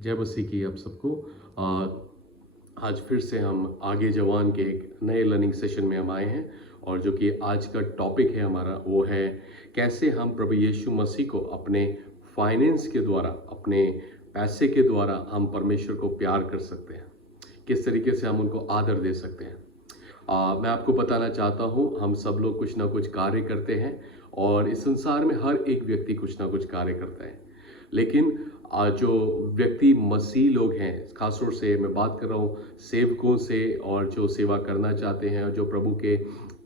जय मसीह की आप सबको। आज फिर से हम आगे जवान के एक नए लर्निंग सेशन में हम आए हैं और जो कि आज का टॉपिक है हमारा वो है कैसे हम प्रभु यीशु मसीह को अपने फाइनेंस के द्वारा, अपने पैसे के द्वारा हम परमेश्वर को प्यार कर सकते हैं, किस तरीके से हम उनको आदर दे सकते हैं। मैं आपको बताना चाहता हूँ, हम सब लोग कुछ ना कुछ कार्य करते हैं और इस संसार में हर एक व्यक्ति कुछ ना कुछ कार्य करता है, लेकिन जो व्यक्ति मसीह लोग हैं, खासतौर से मैं बात कर रहा हूँ सेवकों से और जो सेवा करना चाहते हैं और जो प्रभु के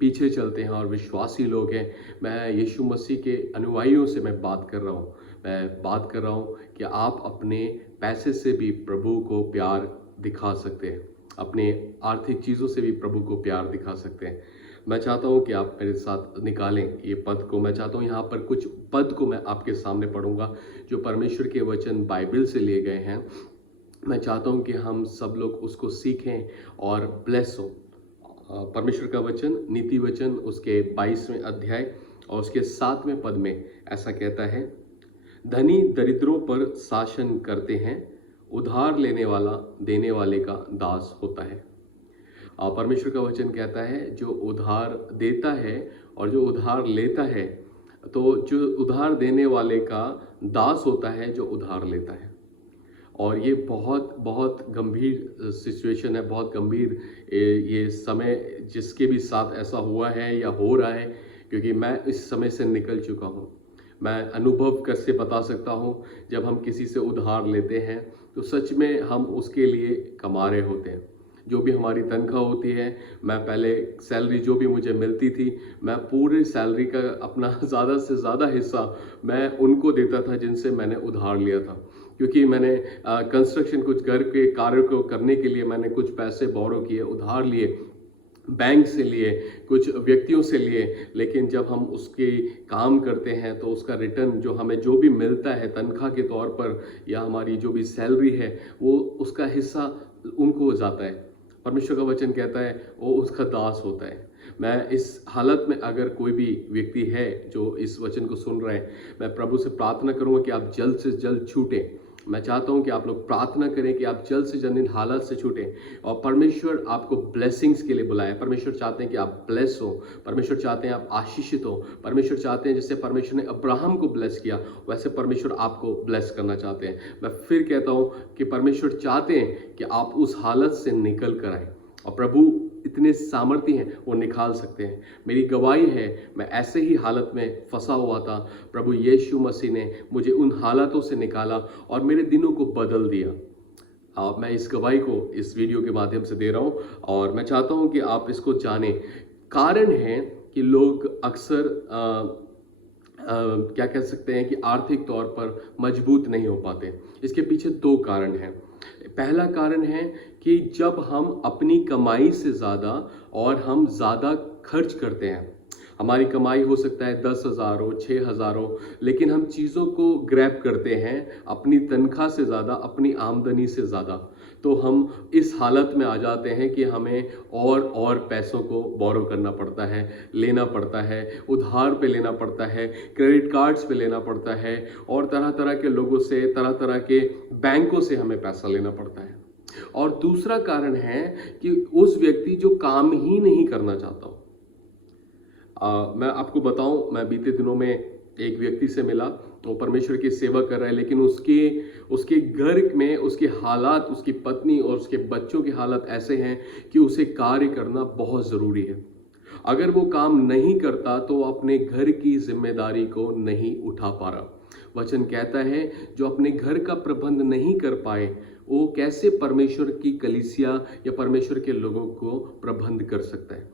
पीछे चलते हैं और विश्वासी लोग हैं, मैं यीशु मसीह के अनुयायियों से मैं बात कर रहा हूँ। मैं बात कर रहा हूँ कि आप अपने पैसे से भी प्रभु को प्यार दिखा सकते हैं, अपने आर्थिक चीज़ों से भी प्रभु को प्यार दिखा सकते हैं। मैं चाहता हूं कि आप मेरे साथ निकालें ये पद को। मैं चाहता हूं यहाँ पर कुछ पद को मैं आपके सामने पढ़ूंगा जो परमेश्वर के वचन बाइबल से लिए गए हैं। मैं चाहता हूं कि हम सब लोग उसको सीखें और ब्लेस हो। परमेश्वर का वचन, नीति वचन, उसके 22वें अध्याय और उसके 7वें पद में ऐसा कहता है, धनी दरिद्रों पर शासन करते हैं, उधार लेने वाला देने वाले का दास होता है। परमेश्वर का वचन कहता है जो उधार देता है और जो उधार लेता है, तो जो उधार देने वाले का दास होता है जो उधार लेता है। और ये बहुत बहुत गंभीर सिचुएशन है, बहुत गंभीर ये समय जिसके भी साथ ऐसा हुआ है या हो रहा है, क्योंकि मैं इस समय से निकल चुका हूँ। मैं अनुभव कैसे बता सकता हूँ, जब हम किसी से उधार लेते हैं तो सच में हम उसके लिए कमा रहे होते हैं। जो भी हमारी तनख्वाह होती है, मैं पहले सैलरी जो भी मुझे मिलती थी, मैं पूरी सैलरी का अपना ज़्यादा से ज़्यादा हिस्सा मैं उनको देता था जिनसे मैंने उधार लिया था। क्योंकि मैंने कंस्ट्रक्शन, कुछ घर के कार्य को करने के लिए मैंने कुछ पैसे बोरो किए, उधार लिए, बैंक से लिए, कुछ व्यक्तियों से लिए, लेकिन जब हम उसके काम करते हैं तो उसका रिटर्न जो हमें जो भी मिलता है तनख्वाह के तौर पर या हमारी जो भी सैलरी है, वो उसका हिस्सा उनको जाता है। परमेश्वर का वचन कहता है वो उसका दास होता है। मैं इस हालत में अगर कोई भी व्यक्ति है जो इस वचन को सुन रहे हैं, मैं प्रभु से प्रार्थना करूंगा कि आप जल्द से जल्द छूटें। मैं चाहता हूं कि आप लोग प्रार्थना करें कि आप जल्द से जल्द इन हालात से छूटें और परमेश्वर आपको ब्लेसिंग्स के लिए बुलाए। परमेश्वर चाहते हैं कि आप ब्लेस हो, परमेश्वर चाहते हैं आप आशीषित हो, परमेश्वर चाहते हैं जैसे परमेश्वर ने अब्राहम को ब्लेस किया वैसे परमेश्वर आपको ब्लेस करना चाहते हैं। मैं फिर कहता हूं कि परमेश्वर चाहते हैं कि आप उस हालत से निकल कर आए और प्रभु इतने सामर्थ्य हैं, वो निकाल सकते हैं। मेरी गवाही है, मैं ऐसे ही हालत में फंसा हुआ था, प्रभु यीशु मसीह ने मुझे उन हालातों से निकाला और मेरे दिनों को बदल दिया। मैं इस गवाही को इस वीडियो के माध्यम से दे रहा हूँ और मैं चाहता हूँ कि आप इसको जानें। कारण है कि लोग अक्सर क्या कह सकते हैं कि आर्थिक तौर पर मजबूत नहीं हो पाते। इसके पीछे दो कारण हैं। पहला कारण है कि जब हम अपनी कमाई से ज़्यादा और हम ज़्यादा खर्च करते हैं, हमारी कमाई हो सकता है 10,000 हो, 6,000 हो, लेकिन हम चीज़ों को ग्रैब करते हैं अपनी तनख्वाह से ज़्यादा, अपनी आमदनी से ज़्यादा, तो हम इस हालत में आ जाते हैं कि हमें और पैसों को बोरो करना पड़ता है, लेना पड़ता है, उधार पे लेना पड़ता है, क्रेडिट कार्ड्स पे लेना पड़ता है और तरह तरह के लोगों से, तरह तरह के बैंकों से हमें पैसा लेना पड़ता है। और दूसरा कारण है कि उस व्यक्ति जो काम ही नहीं करना चाहता हो। मैं आपको बताऊं, मैं बीते दिनों में एक व्यक्ति से मिला, वो परमेश्वर की सेवा कर रहा है, लेकिन उसके घर में उसके हालात, उसकी पत्नी और उसके बच्चों के हालात ऐसे हैं कि उसे कार्य करना बहुत ज़रूरी है। अगर वो काम नहीं करता तो वो अपने घर की जिम्मेदारी को नहीं उठा पा रहा। वचन कहता है जो अपने घर का प्रबंध नहीं कर पाए वो कैसे परमेश्वर की कलीसिया या परमेश्वर के लोगों को प्रबंध कर सकता है।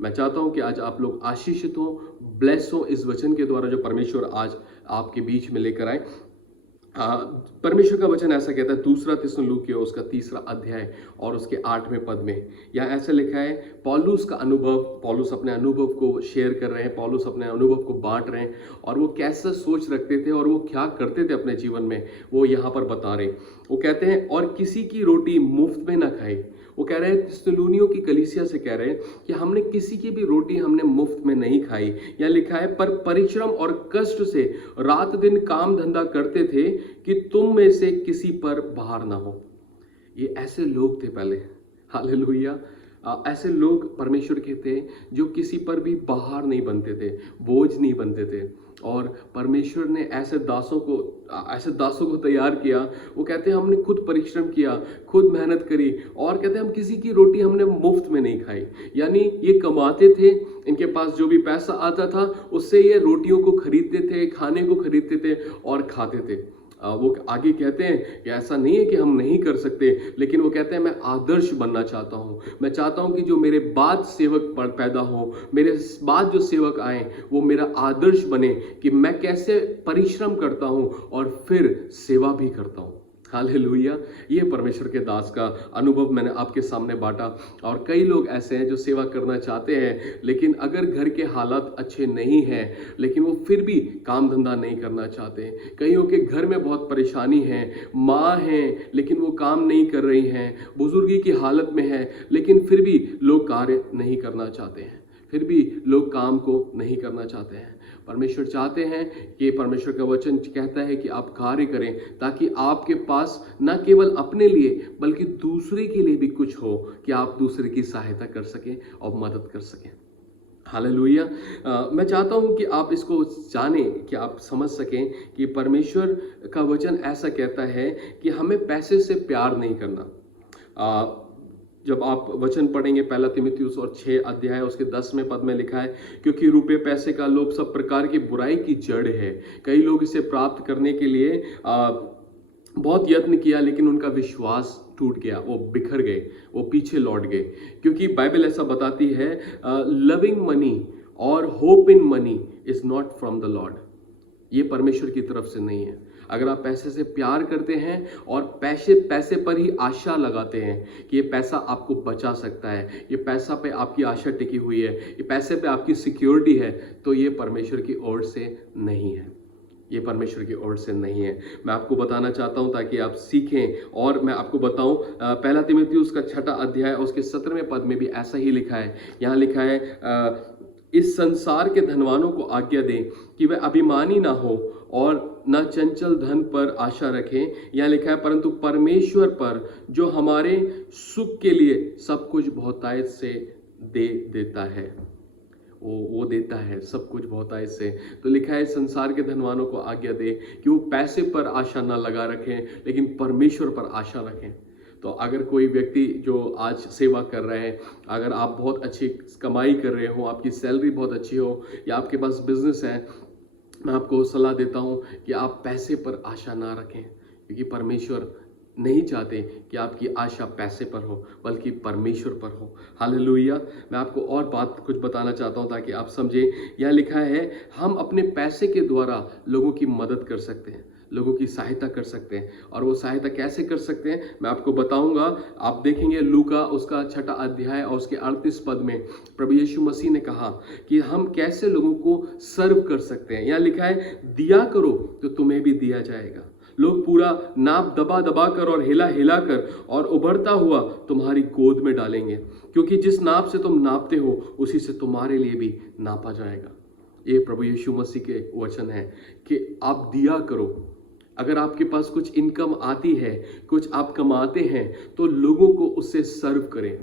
मैं चाहता हूं कि आज आप लोग आशीषित हो, ब्लेस हो इस वचन के द्वारा जो परमेश्वर आज आपके बीच में लेकर आए। परमेश्वर का वचन ऐसा कहता है, दूसरा थिस्सलुनीकियों उसका 3रा अध्याय और उसके 8वें पद में यहाँ ऐसा लिखा है, पौलुस का अनुभव, पौलुस अपने अनुभव को शेयर कर रहे हैं, पौलुस अपने अनुभव को बांट रहे हैं और वो कैसा सोच रखते थे और वो क्या करते थे अपने जीवन में, वो यहाँ पर बता रहे। वो कहते हैं और किसी की रोटी मुफ्त में ना खाई। वो कह रहे हैं, थिस्सलुनीकियों की कलीसिया से कह रहे हैं कि हमने किसी की भी रोटी हमने मुफ्त में नहीं खाई। यहाँ लिखा है पर परिश्रम और कष्ट से रात दिन काम धंधा करते थे कि तुम में से किसी पर भार ना हो। ये ऐसे लोग थे पहले, हालेलुया। ऐसे लोग परमेश्वर के थे जो किसी पर भी बाहर नहीं बनते थे, बोझ नहीं बनते थे। और परमेश्वर ने ऐसे दासों को तैयार किया। वो कहते हैं हमने खुद परिश्रम किया, खुद मेहनत करी, और कहते हैं हम किसी की रोटी हमने मुफ्त में नहीं खाई। यानी ये कमाते थे, इनके पास जो भी पैसा आता था उससे ये रोटियों को खरीदते थे, खाने को खरीदते थे और खाते थे। वो आगे कहते हैं कि ऐसा नहीं है कि हम नहीं कर सकते, लेकिन वो कहते हैं मैं आदर्श बनना चाहता हूँ। मैं चाहता हूँ कि जो मेरे बाद सेवक पैदा हो, मेरे बाद जो सेवक आए वो मेरा आदर्श बने कि मैं कैसे परिश्रम करता हूँ और फिर सेवा भी करता हूँ। हालेलुया। ये परमेश्वर के दास का अनुभव मैंने आपके सामने बांटा। और कई लोग ऐसे हैं जो सेवा करना चाहते हैं, लेकिन अगर घर के हालात अच्छे नहीं हैं, लेकिन वो फिर भी काम धंधा नहीं करना चाहते। कईयों के घर में बहुत परेशानी है, माँ हैं लेकिन वो काम नहीं कर रही हैं, बुजुर्गी की हालत में है, लेकिन फिर भी लोग कार्य नहीं करना चाहते हैं, फिर भी लोग काम को नहीं करना चाहते हैं। परमेश्वर चाहते हैं कि परमेश्वर का वचन कहता है कि आप कार्य करें ताकि आपके पास न केवल अपने लिए बल्कि दूसरे के लिए भी कुछ हो, कि आप दूसरे की सहायता कर सकें और मदद कर सकें। हालेलुया। मैं चाहता हूं कि आप इसको जानें, कि आप समझ सकें कि परमेश्वर का वचन ऐसा कहता है कि हमें पैसे से प्यार नहीं करना। जब आप वचन पढ़ेंगे 1 तीमुथियुस और 6 अध्याय उसके 10वें पद में लिखा है, क्योंकि रुपये पैसे का लोभ सब प्रकार की बुराई की जड़ है। कई लोग इसे प्राप्त करने के लिए बहुत यत्न किया, लेकिन उनका विश्वास टूट गया, वो बिखर गए, वो पीछे लौट गए। क्योंकि बाइबल ऐसा बताती है, लविंग मनी और hope in money is not from the Lord. ये परमेश्वर की तरफ से नहीं है। अगर आप पैसे से प्यार करते हैं और पैसे पर ही आशा लगाते हैं कि ये पैसा आपको बचा सकता है, ये पैसा पे आपकी आशा टिकी हुई है, ये पैसे पे आपकी सिक्योरिटी है, तो ये परमेश्वर की ओर से नहीं है। ये परमेश्वर की ओर से नहीं है। मैं आपको बताना चाहता हूं ताकि आप सीखें। और मैं आपको बताऊं, 1 तीमुथियुस का 6 अध्याय उसके 17वें पद में भी ऐसा ही लिखा है। यहाँ लिखा है, इस संसार के धनवानों को आज्ञा दें कि वे अभिमानी ना हो और न चंचल धन पर आशा रखें। यहाँ लिखा है, परंतु परमेश्वर पर जो हमारे सुख के लिए सब कुछ बहुतायत से दे देता है। वो देता है सब कुछ बहुतायत से। तो लिखा है, संसार के धनवानों को आज्ञा दे कि वो पैसे पर आशा ना लगा रखें, लेकिन परमेश्वर पर आशा रखें। तो अगर कोई व्यक्ति जो आज सेवा कर रहे हैं, अगर आप बहुत अच्छी कमाई कर रहे हो, आपकी सैलरी बहुत अच्छी हो, या आपके पास बिजनेस है, मैं आपको सलाह देता हूं कि आप पैसे पर आशा ना रखें, क्योंकि परमेश्वर नहीं चाहते कि आपकी आशा पैसे पर हो, बल्कि परमेश्वर पर हो। हालेलुया। मैं आपको और बात कुछ बताना चाहता हूं ताकि आप समझें। यहाँ लिखा है, हम अपने पैसे के द्वारा लोगों की मदद कर सकते हैं, लोगों की सहायता कर सकते हैं। और वो सहायता कैसे कर सकते हैं मैं आपको बताऊंगा। आप देखेंगे लूका उसका 6 अध्याय और उसके 38 पद में प्रभु यीशु मसीह ने कहा कि हम कैसे लोगों को सर्व कर सकते हैं। यहाँ लिखा है, दिया करो तो तुम्हें भी दिया जाएगा। लोग पूरा नाप दबा दबा कर और हिला हिला कर और उभरता हुआ तुम्हारी गोद में डालेंगे, क्योंकि जिस नाप से तुम नापते हो उसी से तुम्हारे लिए भी नापा जाएगा। ये प्रभु यीशु मसीह के वचन है कि आप दिया करो। अगर आपके पास कुछ इनकम आती है, कुछ आप कमाते हैं, तो लोगों को उससे सर्व करें।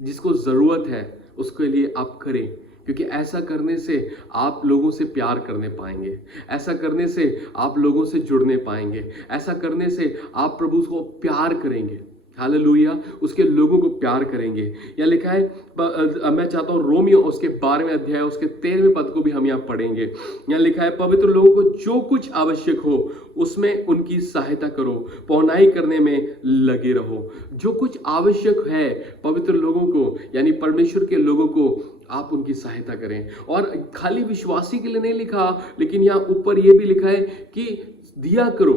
जिसको ज़रूरत है उसके लिए आप करें, क्योंकि ऐसा करने से आप लोगों से प्यार करने पाएंगे, ऐसा करने से आप लोगों से जुड़ने पाएंगे, ऐसा करने से आप प्रभु को प्यार करेंगे। हालेलुया। उसके लोगों को प्यार करेंगे। यहाँ लिखा है, मैं चाहता हूँ रोमियो उसके 12वें अध्याय उसके 13वें पद को भी हम यहाँ पढ़ेंगे। यहाँ लिखा है, पवित्र लोगों को जो कुछ आवश्यक हो उसमें उनकी सहायता करो, पौनाई करने में लगे रहो। जो कुछ आवश्यक है पवित्र लोगों को, यानी परमेश्वर के लोगों को, आप उनकी सहायता करें। और खाली विश्वासी के लिए नहीं लिखा, लेकिन यहाँ ऊपर ये भी लिखा है कि दिया करो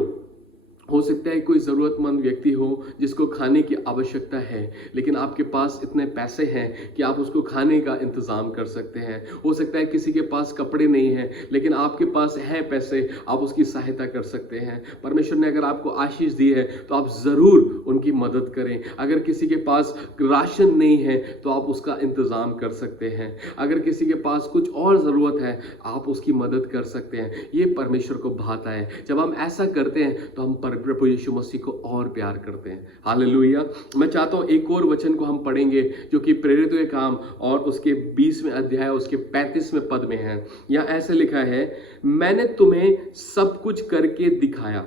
हो सकता है कोई ज़रूरतमंद व्यक्ति हो जिसको खाने की आवश्यकता है, लेकिन आपके पास इतने पैसे हैं कि आप उसको खाने का इंतज़ाम कर सकते हैं। हो सकता है किसी के पास कपड़े नहीं हैं, लेकिन आपके पास है पैसे, आप उसकी सहायता कर सकते हैं। परमेश्वर ने अगर आपको आशीष दी है तो आप ज़रूर उनकी मदद करें। अगर किसी के पास राशन नहीं है तो आप उसका इंतज़ाम कर सकते हैं। अगर किसी के पास कुछ और ज़रूरत है, आप उसकी मदद कर सकते हैं। ये परमेश्वर को भाता है। जब हम ऐसा करते हैं तो हम प्रभु यीशु मसीह को और प्यार करते हैं। हालेलुया। मैं चाहता हूं एक और वचन को हम पढ़ेंगे जो कि प्रेरितों के काम और उसके 20वें अध्याय उसके 35वें पद में है। यहाँ ऐसे लिखा है, मैंने तुम्हें सब कुछ करके दिखाया।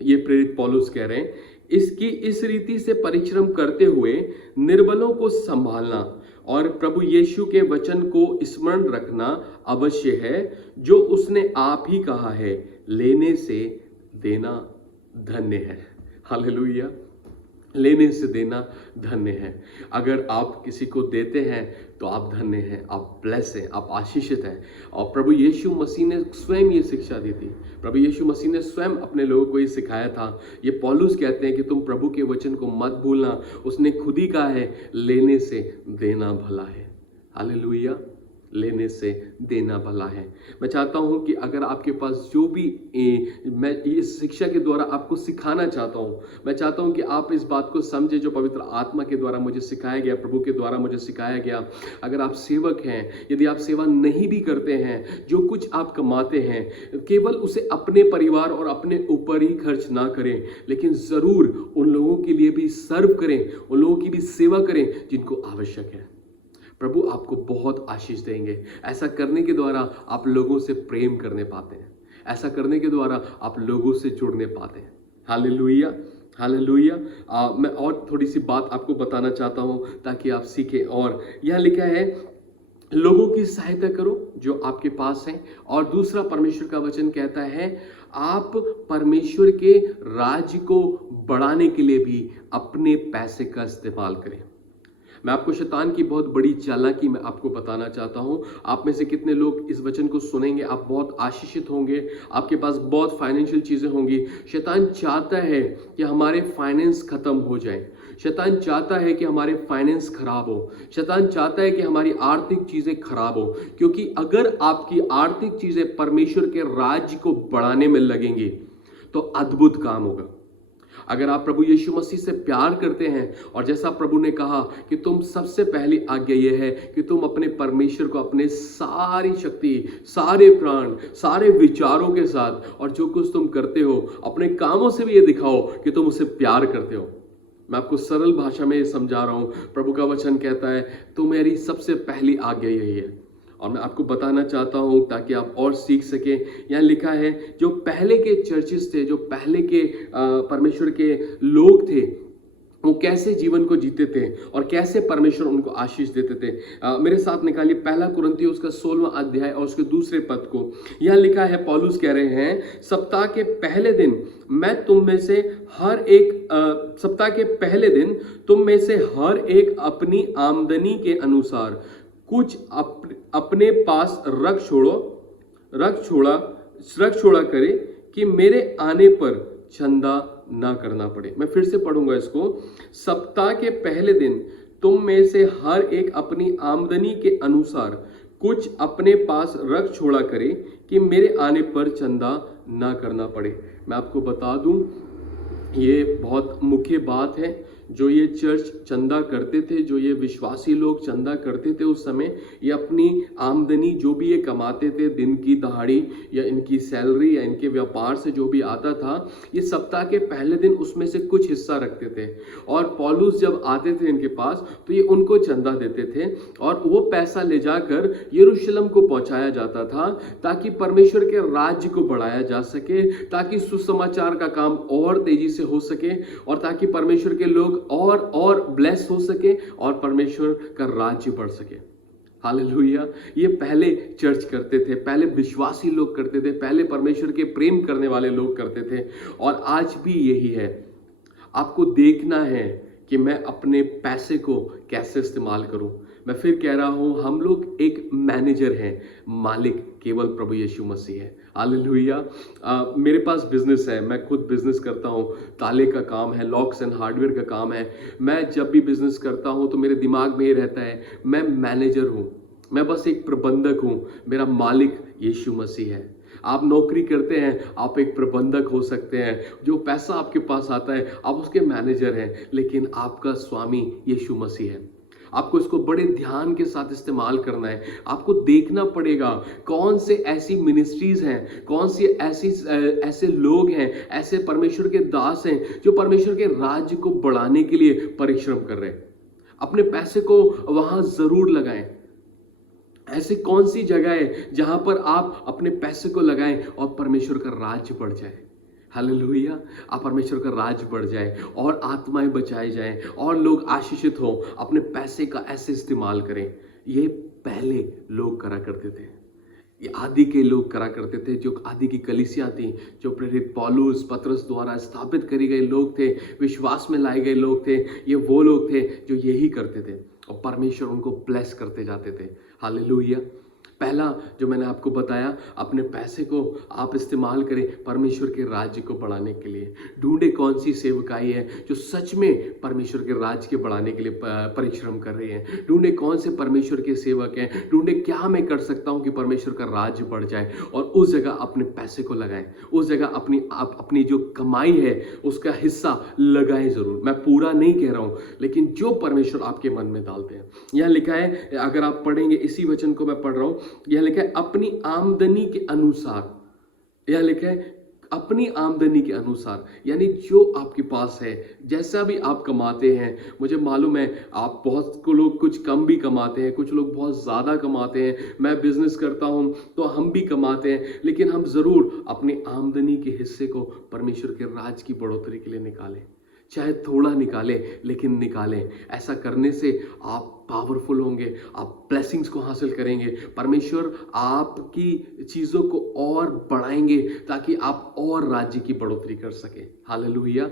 ये प्रेरित पौलुस कह रहे हैं, इसकी इस रीति से परिश्रम करते हुए निर्बलों को संभालना और प्रभु यीशु के वचन को स्मरण रखना अवश्य है, जो उसने आप ही कहा है, लेने से देना धन्य है। हालेलुया। लेने से देना धन्य है। अगर आप किसी को देते हैं तो आप धन्य हैं, आप ब्लेस हैं, आप आशीषित हैं। और प्रभु यीशु मसीह ने स्वयं ये शिक्षा दी थी। प्रभु यीशु मसीह ने स्वयं अपने लोगों को ये सिखाया था। ये पौलुस कहते हैं कि तुम प्रभु के वचन को मत भूलना। उसने खुद ही कहा है, लेने से देना भला है। हालेलुया। लेने से देना भला है। मैं चाहता हूं कि अगर आपके पास जो भी मैं इस शिक्षा के द्वारा आपको सिखाना चाहता हूं, मैं चाहता हूं कि आप इस बात को समझे जो पवित्र आत्मा के द्वारा मुझे सिखाया गया, प्रभु के द्वारा मुझे सिखाया गया। अगर आप सेवक हैं, यदि आप सेवा नहीं भी करते हैं, जो कुछ आप कमाते हैं केवल उसे अपने परिवार और अपने ऊपर ही खर्च ना करें, लेकिन जरूर उन लोगों के लिए भी सर्व करें, उन लोगों की भी सेवा करें जिनको आवश्यक है। प्रभु आपको बहुत आशीष देंगे। ऐसा करने के द्वारा आप लोगों से प्रेम करने पाते हैं। ऐसा करने के द्वारा आप लोगों से जुड़ने पाते हैं। हालेलुया। हालेलुया। मैं और थोड़ी सी बात आपको बताना चाहता हूं ताकि आप सीखें। और यह लिखा है, लोगों की सहायता करो जो आपके पास है। और दूसरा परमेश्वर का वचन कहता है, आप परमेश्वर के राज्य को बढ़ाने के लिए भी अपने पैसे का इस्तेमाल करें। मैं आपको शैतान की बहुत बड़ी चालाकी मैं आपको बताना चाहता हूं। आप में से कितने लोग इस वचन को सुनेंगे, आप बहुत आशीषित होंगे, आपके पास बहुत फाइनेंशियल चीजें होंगी। शैतान चाहता है कि हमारे फाइनेंस खत्म हो जाए। शैतान चाहता है कि हमारे फाइनेंस खराब हो। शैतान चाहता है कि हमारी आर्थिक चीजें खराब हो, क्योंकि अगर आपकी आर्थिक चीजें परमेश्वर के राज्य को बढ़ाने में लगेंगी तो अद्भुत काम होगा। अगर आप प्रभु यीशु मसीह से प्यार करते हैं, और जैसा प्रभु ने कहा कि तुम सबसे पहली आज्ञा यह है कि तुम अपने परमेश्वर को अपने सारी शक्ति, सारे प्राण, सारे विचारों के साथ और जो कुछ तुम करते हो अपने कामों से भी ये दिखाओ कि तुम उसे प्यार करते हो। मैं आपको सरल भाषा में समझा रहा हूं। प्रभु का वचन कहता है, तो मेरी सबसे पहली आज्ञा यही है। और मैं आपको बताना चाहता हूं ताकि आप और सीख सकें। यहाँ लिखा है, जो पहले के चर्चेस थे, जो पहले के परमेश्वर के लोग थे, वो कैसे जीवन को जीते थे और कैसे परमेश्वर उनको आशीष देते थे। मेरे साथ निकालिए पहला कुरिन्थियों उसका 16वां अध्याय और उसके दूसरे पद को। यहाँ लिखा है, पौलुस कह रहे हैं, सप्ताह के पहले दिन तुम में से हर एक अपनी आमदनी के अनुसार कुछ अपने पास रख छोड़ा करे कि मेरे आने पर चंदा ना करना पड़े। मैं फिर से पढ़ूंगा इसको। सप्ताह के पहले दिन तुम में से हर एक अपनी आमदनी के अनुसार कुछ अपने पास रख छोड़ा करे कि मेरे आने पर चंदा ना करना पड़े। मैं आपको बता दूं, ये बहुत मुख्य बात है। जो ये चर्च चंदा करते थे, जो ये विश्वासी लोग चंदा करते थे उस समय, ये अपनी आमदनी जो भी ये कमाते थे, दिन की दहाड़ी या इनकी सैलरी या इनके व्यापार से जो भी आता था, ये सप्ताह के पहले दिन उसमें से कुछ हिस्सा रखते थे। और पौलुस जब आते थे इनके पास तो ये उनको चंदा देते थे और वो पैसा ले जाकर यरूशलेम को पहुंचाया जाता था ताकि परमेश्वर के राज्य को बढ़ाया जा सके, ताकि सुसमाचार का काम और तेजी से हो सके और ताकि परमेश्वर के लोग और ब्लेस हो सके और परमेश्वर का राज्य बढ़ सके। हालेलुया। ये पहले चर्च करते थे, पहले विश्वासी लोग करते थे, पहले परमेश्वर के प्रेम करने वाले लोग करते थे, और आज भी यही है। आपको देखना है कि मैं अपने पैसे को कैसे इस्तेमाल करूं। मैं फिर कह रहा हूं, हम लोग एक मैनेजर हैं, मालिक केवल प्रभु यीशु मसीह है। हालेलुया। मेरे पास बिजनेस है, मैं खुद बिजनेस करता हूं, ताले का काम है, लॉक्स एंड हार्डवेयर का काम है। मैं जब भी बिजनेस करता हूं तो मेरे दिमाग में ये रहता है, मैं मैनेजर हूं, मैं बस एक प्रबंधक हूं, मेरा मालिक यीशु मसीह है। आप नौकरी करते हैं, आप एक प्रबंधक हो सकते हैं, जो पैसा आपके पास आता है आप उसके मैनेजर हैं, लेकिन आपका स्वामी यीशु मसीह है। आपको इसको बड़े ध्यान के साथ इस्तेमाल करना है। आपको देखना पड़ेगा कौन से ऐसी मिनिस्ट्रीज हैं, कौन सी ऐसे लोग हैं, ऐसे परमेश्वर के दास हैं जो परमेश्वर के राज्य को बढ़ाने के लिए परिश्रम कर रहे हैं। अपने पैसे को वहां जरूर लगाएं। ऐसी कौन सी जगह है जहां पर आप अपने पैसे को लगाएं और परमेश्वर का राज्य बढ़ जाए। हालेलुया। आप परमेश्वर का राज्य बढ़ जाए और आत्माएं बचाई जाएं और लोग आशीषित हो। अपने पैसे का ऐसे इस्तेमाल करें। ये पहले लोग करा करते थे, ये आदि के लोग करा करते थे, जो आदि की कलीसियां थी, जो प्रेरित पौलुस पतरस द्वारा स्थापित करी गए लोग थे, विश्वास में लाए गए लोग थे। ये वो लोग थे जो यही करते थे और परमेश्वर उनको ब्लेस करते जाते थे। हालेलुया। पहला जो मैंने आपको बताया, अपने पैसे को आप इस्तेमाल करें परमेश्वर के राज्य को बढ़ाने के लिए। ढूंढे कौन सी सेवकाई है जो सच में परमेश्वर के राज्य के बढ़ाने के लिए परिश्रम कर रही है। ढूंढे कौन से परमेश्वर के सेवक हैं। ढूंढे क्या मैं कर सकता हूं कि परमेश्वर का राज्य बढ़ जाए, और उस जगह अपने पैसे को लगाएं। उस जगह अपनी जो कमाई है उसका हिस्सा लगाएं जरूर। मैं पूरा नहीं कह रहा हूं, लेकिन जो परमेश्वर आपके मन में डालते हैं। यहां लिखा है, अगर आप पढ़ेंगे इसी वचन को मैं पढ़ रहा हूं, यह लिखा है अपनी आमदनी के अनुसार। यह लिखा है अपनी आमदनी के अनुसार, यानी जो आपके पास है, जैसा भी आप कमाते हैं। मुझे मालूम है आप बहुत को लोग कुछ कम भी कमाते हैं, कुछ लोग बहुत ज्यादा कमाते हैं। मैं बिजनेस करता हूं तो हम भी कमाते हैं, लेकिन हम जरूर अपनी आमदनी के हिस्से को परमेश्वर के राज की बढ़ोतरी के लिए निकालें। चाहे थोड़ा निकालें, लेकिन निकालें। ऐसा करने से आप पावरफुल होंगे, आप ब्लेसिंग्स को हासिल करेंगे। परमेश्वर आपकी चीजों को और बढ़ाएंगे ताकि आप और राज्य की बढ़ोतरी कर सके। हालेलुया।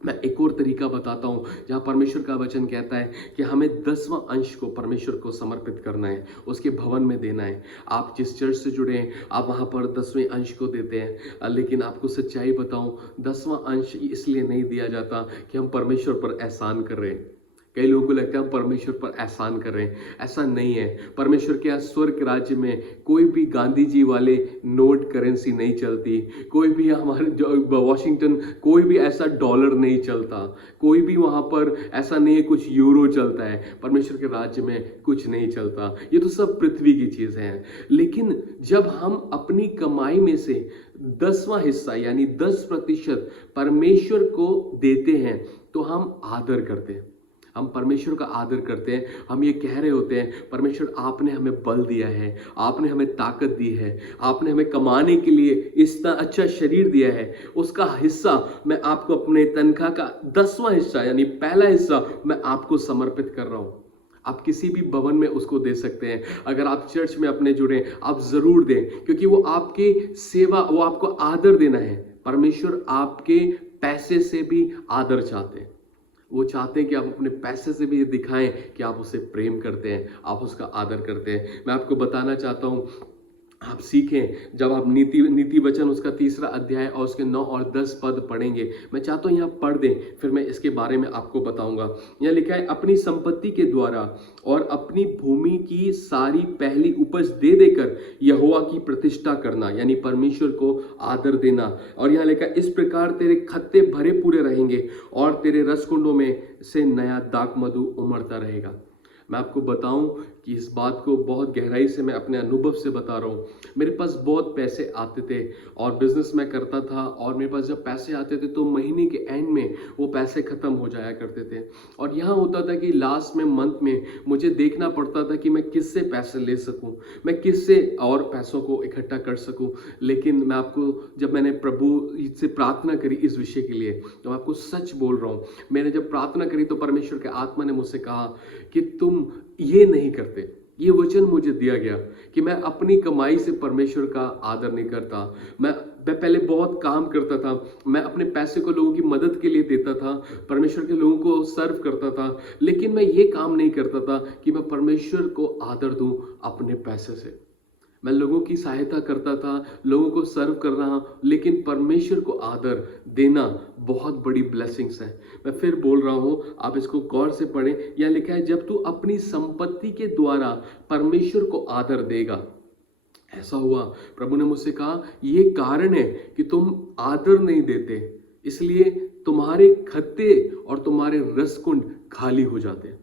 मैं एक और तरीका बताता हूं जहां परमेश्वर का वचन कहता है कि हमें 10वां अंश को परमेश्वर को समर्पित करना है, उसके भवन में देना है। आप जिस चर्च से जुड़े हैं आप वहां पर 10वें अंश को देते हैं, लेकिन आपको सच्चाई बताऊं, 10वां अंश इसलिए नहीं दिया जाता कि हम परमेश्वर पर एहसान कर रहे हैं। कई लोगों को लगता है हम परमेश्वर पर एहसान कर रहे हैं। ऐसा नहीं है। परमेश्वर के स्वर्ग राज्य में कोई भी गांधी जी वाले नोट करेंसी नहीं चलती, कोई भी हमारे जो वाशिंगटन कोई भी ऐसा डॉलर नहीं चलता, कोई भी वहां पर ऐसा नहीं है कुछ यूरो चलता है। परमेश्वर के राज्य में कुछ नहीं चलता। ये तो सब पृथ्वी की चीजें हैं। लेकिन जब हम अपनी कमाई में से 10वां हिस्सा यानी 10% परमेश्वर को देते हैं तो हम आदर करते हैं, हम परमेश्वर का आदर करते हैं। हम ये कह रहे होते हैं, परमेश्वर आपने हमें बल दिया है, आपने हमें ताकत दी है, आपने हमें कमाने के लिए इतना अच्छा शरीर दिया है, उसका हिस्सा मैं आपको, अपने तनख्वाह का 10वां हिस्सा यानी पहला हिस्सा मैं आपको समर्पित कर रहा हूं। आप किसी भी भवन में उसको दे सकते हैं। अगर आप चर्च में अपने जुड़े आप जरूर दें, क्योंकि वो आपकी सेवा, वो आपको आदर देना है। परमेश्वर आपके पैसे से भी आदर चाहते हैं। वो चाहते हैं कि आप अपने पैसे से भी ये दिखाएं कि आप उसे प्रेम करते हैं, आप उसका आदर करते हैं। मैं आपको बताना चाहता हूं, आप सीखें। जब आप नीति वचन उसका 3रा अध्याय और उसके 9 और 10 पद पढ़ेंगे, मैं चाहता हूं यहाँ पढ़ दें, फिर मैं इसके बारे में आपको बताऊंगा। यहाँ लिखा है अपनी संपत्ति के द्वारा और अपनी भूमि की सारी पहली उपज दे देकर यहोवा की प्रतिष्ठा करना, यानी परमेश्वर को आदर देना। और यहाँ लिखा है इस प्रकार तेरे खत्ते भरे पूरे रहेंगे और तेरे रसकुंडों में से नया दाख मधु उमड़ता रहेगा। मैं आपको बताऊं कि इस बात को बहुत गहराई से मैं अपने अनुभव से बता रहा हूँ। मेरे पास बहुत पैसे आते थे और बिजनेस मैं करता था, और मेरे पास जब पैसे आते थे तो महीने के एंड में वो पैसे खत्म हो जाया करते थे। और यहाँ होता था कि लास्ट में मंथ में मुझे देखना पड़ता था कि मैं किससे पैसे ले सकूं, मैं किससे और पैसों को इकट्ठा कर सकूं। लेकिन मैं आपको, जब मैंने प्रभु से प्रार्थना करी इस विषय के लिए, तो मैं आपको सच बोल रहा हूँ, मैंने जब प्रार्थना करी तो परमेश्वर के आत्मा ने मुझसे कहा कि तुम ये नहीं करते। ये वचन मुझे दिया गया कि मैं अपनी कमाई से परमेश्वर का आदर नहीं करता, मैं मैं पहले बहुत काम करता था, मैं अपने पैसे को लोगों की मदद के लिए देता था, परमेश्वर के लोगों को सर्व करता था, लेकिन मैं ये काम नहीं करता था कि मैं परमेश्वर को आदर दूं अपने पैसे से। मैं लोगों की सहायता करता था, लोगों को सर्व कर रहा, लेकिन परमेश्वर को आदर देना बहुत बड़ी ब्लेसिंग्स है। मैं फिर बोल रहा हूं, आप इसको गौर से पढ़ें। यह लिखा है, जब तू अपनी संपत्ति के द्वारा परमेश्वर को आदर देगा। ऐसा हुआ, प्रभु ने मुझसे कहा, ये कारण है कि तुम आदर नहीं देते, इसलिए तुम्हारे खत्ते और तुम्हारे रसकुंड खाली हो जाते हैं।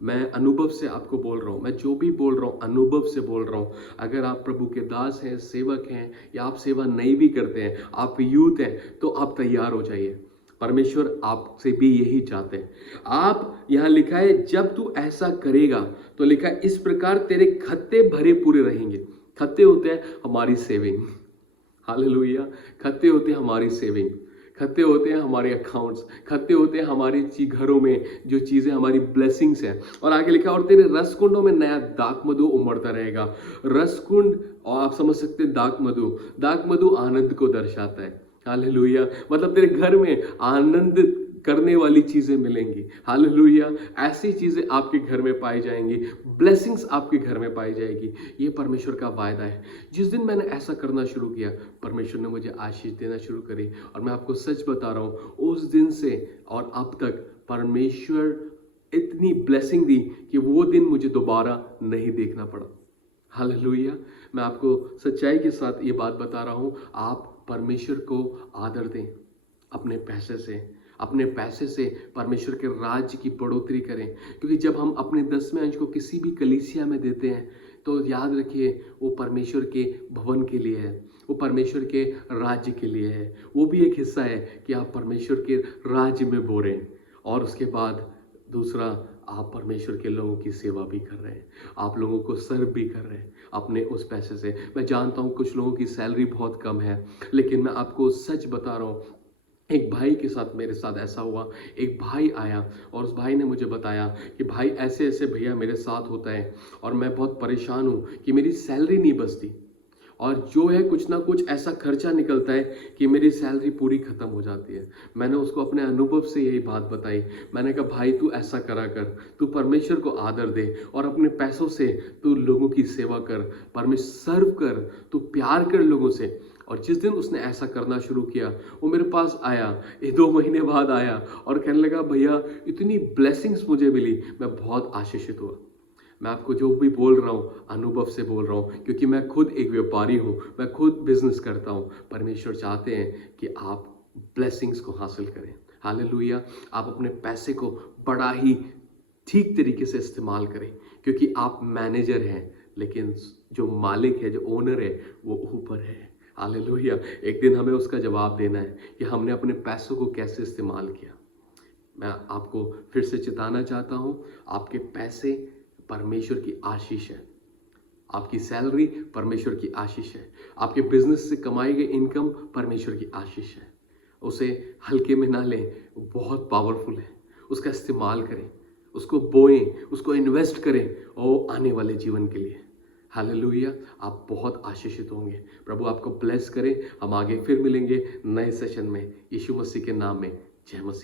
मैं अनुभव से आपको बोल रहा हूँ, मैं जो भी बोल रहा हूँ अनुभव से बोल रहा हूँ। अगर आप प्रभु के दास हैं, सेवक हैं, या आप सेवा नहीं भी करते हैं, आप यूथ हैं, तो आप तैयार हो जाइए। परमेश्वर आपसे भी यही चाहते हैं। आप, यहाँ लिखा है, जब तू ऐसा करेगा, तो लिखा है, इस प्रकार तेरे खत्ते भरे पूरे रहेंगे। खत्ते होते हैं हमारी सेविंग, हालेलुया। खत्ते होते हैं हमारी सेविंग, खत्ते होते हैं हमारे अकाउंट्स, खत्ते होते हैं हमारे घरों में जो चीज़ें हमारी ब्लेसिंग्स हैं। और आगे लिखा, और तेरे रसकुंडों में नया दाख मधु उमड़ता रहेगा। रसकुंड, और आप समझ सकते हैं दाख मधु आनंद को दर्शाता है। हालेलुया। मतलब तेरे घर में आनंद करने वाली चीजें मिलेंगी। हालेलुया। ऐसी चीजें आपके घर में पाई जाएंगी, ब्लेसिंग्स आपके घर में पाई जाएगी। ये परमेश्वर का वायदा है। जिस दिन मैंने ऐसा करना शुरू किया, परमेश्वर ने मुझे आशीष देना शुरू करी। और मैं आपको सच बता रहा हूं, उस दिन से और अब तक परमेश्वर इतनी ब्लेसिंग दी कि वो दिन मुझे दोबारा नहीं देखना पड़ा। हालेलुया। मैं आपको सच्चाई के साथ ये बात बता रहा हूं, आप परमेश्वर को आदर दें अपने पैसे से। अपने पैसे से परमेश्वर के राज्य की बढ़ोतरी करें, क्योंकि जब हम अपने 10वें अंश को किसी भी कलीसिया में देते हैं, तो याद रखिए, वो परमेश्वर के भवन के लिए है, वो परमेश्वर के राज्य के लिए है। वो भी एक हिस्सा है कि आप परमेश्वर के राज्य में बोरें। और उसके बाद दूसरा, आप परमेश्वर के लोगों की सेवा भी कर रहे हैं, आप लोगों को सर्व भी कर रहे हैं अपने उस पैसे से। मैं जानता हूँ कुछ लोगों की सैलरी बहुत कम है, लेकिन मैं आपको सच बता रहा हूँ, एक भाई के साथ मेरे साथ ऐसा हुआ। एक भाई आया और उस भाई ने मुझे बताया कि भाई ऐसे ऐसे भैया मेरे साथ होता है, और मैं बहुत परेशान हूँ कि मेरी सैलरी नहीं बचती, और जो है कुछ ना कुछ ऐसा खर्चा निकलता है कि मेरी सैलरी पूरी खत्म हो जाती है। मैंने उसको अपने अनुभव से यही बात बताई। मैंने कहा, भाई तू ऐसा करा कर, तू परमेश्वर को आदर दे और अपने पैसों से तू लोगों की सेवा कर, परमेश्वर सर्व कर, तू प्यार कर लोगों से। और जिस दिन उसने ऐसा करना शुरू किया, वो मेरे पास आया, ये 2 महीने बाद आया और कहने लगा, भैया इतनी ब्लेसिंग्स मुझे मिली, मैं बहुत आशीषित हुआ। मैं आपको जो भी बोल रहा हूँ अनुभव से बोल रहा हूँ, क्योंकि मैं खुद एक व्यापारी हूँ, मैं खुद बिजनेस करता हूँ। परमेश्वर चाहते हैं कि आप ब्लेसिंग्स को हासिल करें। हालेलुया। आप अपने पैसे को बड़ा ही ठीक तरीके से इस्तेमाल करें, क्योंकि आप मैनेजर हैं, लेकिन जो मालिक है, जो ओनर है, वो ऊपर है। हालेलुया। एक दिन हमें उसका जवाब देना है कि हमने अपने पैसों को कैसे इस्तेमाल किया। मैं आपको फिर से चेताना चाहता हूं, आपके पैसे परमेश्वर की आशीष है, आपकी सैलरी परमेश्वर की आशीष है, आपके बिजनेस से कमाई गई इनकम परमेश्वर की आशीष है। उसे हल्के में ना लें, बहुत पावरफुल है। उसका इस्तेमाल करें, उसको बोएं, उसको इन्वेस्ट करें और आने वाले जीवन के लिए। हालेलुया। आप बहुत आशीषित होंगे। प्रभु आपको ब्लेस करे। हम आगे फिर मिलेंगे नए सेशन में। यीशु मसीह के नाम में, जय मसीह।